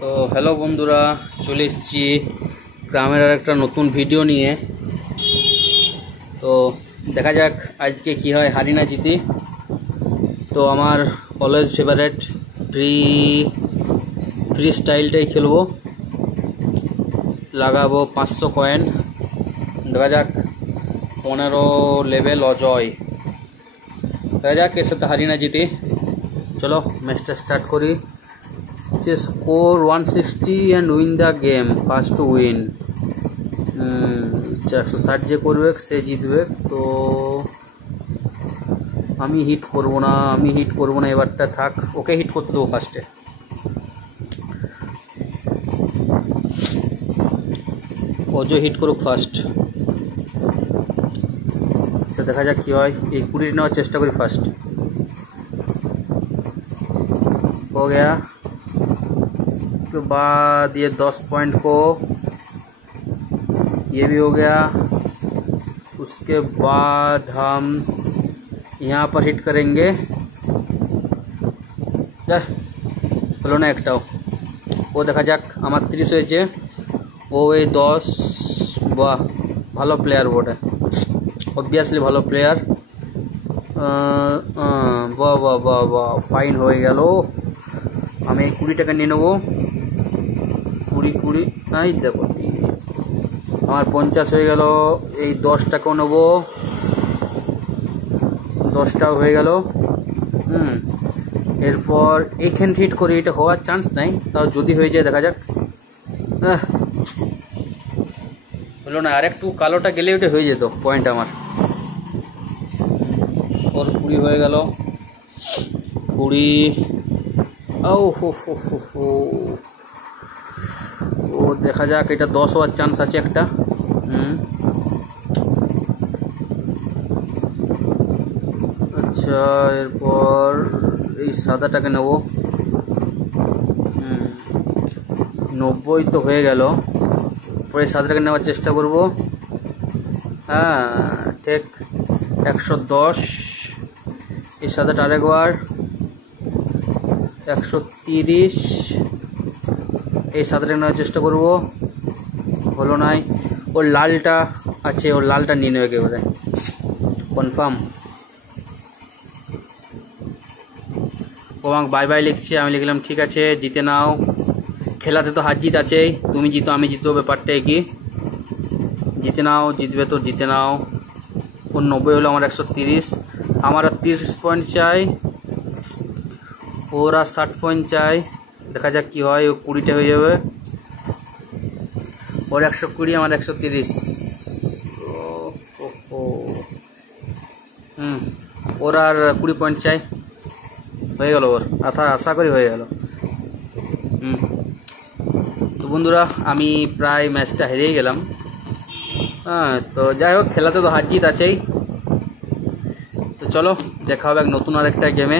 তো হ্যালো বন্ধুরা, চলে এসেছি গ্রামের আর একটা নতুন ভিডিও নিয়ে। তো দেখা যাক আজকে কি হয়, হারি না জিতি। তো আমার অলওয়েজ ফেভারেট ফ্রি স্টাইলটাই খেলবো, লাগাবো 500 কয়েন। দেখা যাক 15 লেভেল অজয়। দেখা যাক এর সাথে হারি না জিতি। চলো ম্যাচটা স্টার্ট করি। স্কোর 160 and win the game, first to win. 160 যে করবে সে জিতবে। তো আমি হিট করব না, এবারটা থাক, ওকে হিট করতে দেবো ফার্স্টে। অজয় হিট করুক ফার্স্ট, সে দেখা যাক কী হয়। এই 20 নেওয়ার চেষ্টা करी फर्स्ट। हो गया। उसके बाद ये 10 पॉइंट को ये भी हो गया। उसके बाद हम यहाँ पर हिट करेंगे। হলো না একটাও। ও দেখা যাক, আমার 30 হয়েছে, ও এই 10। বাহ, ভালো প্লেয়ার বটে, অবভিয়াসলি ভালো প্লেয়ার। বাহ বাহ বাহ বাহ, ফাইন হয়ে গেল। আমি 20 টাকা নিয়ে নেবো। 20 নাই, দেখো আমার 50 হয়ে গেল। এই 10 টাকাও নেবো, 10টাও হয়ে গেল। এরপর এইখান হিট করি, এটা হওয়ার চান্স নাই, তাও যদি হয়ে যায় দেখা যাক। হলো না, আর একটু কালোটা গেলে ওটা হয়ে যেত পয়েন্ট আমার। ওর 20 হয়ে গেল। 20। ও ও দেখা যাক, এটা 10 হওয়ার চান্স আছে একটা। আচ্ছা, এরপর এই সাদাটাকে নেব। 90 তো হয়ে গেল, পরে সাদাটাকে নেওয়ার চেষ্টা করব। হ্যাঁ ঠিক, 110। এই সাদাটা আরেকবার 130। এই সাদাটা নেওয়ার চেষ্টা করব, হলো নাই। ওর লালটা আছে, ওর লালটা নিয়ে নেবে একেবারে কনফার্ম। ও আমাকে বাই বাই লিখছে, আমি লিখলাম ঠিক আছে, জিতে নাও। খেলাতে তো হার জিত আছেই, তুমি জিতো আমি জিতবো, ব্যাপারটা কি। জিতে নাও, জিতবে তো জিতে নাও। ওর 90 হলো, আমার 130। আমার আর 30 পয়েন্ট চাই, ওরা 60 পয়েন্ট চাই। দেখা যাক কি হয়, ও 20টা হয়ে যাবে। ওর 120, আমার 130। ওর আর 20 পয়েন্ট চাই, হয়ে গেল ওর, আশা করি হয়ে গেল। তো বন্ধুরা, আমি প্রায় ম্যাচটা হেরেই গেলাম। তো যাই হোক, খেলাতে তো হার জিত আছেই। তো চলো দেখা হবে এক নতুন আরেকটা গেমে।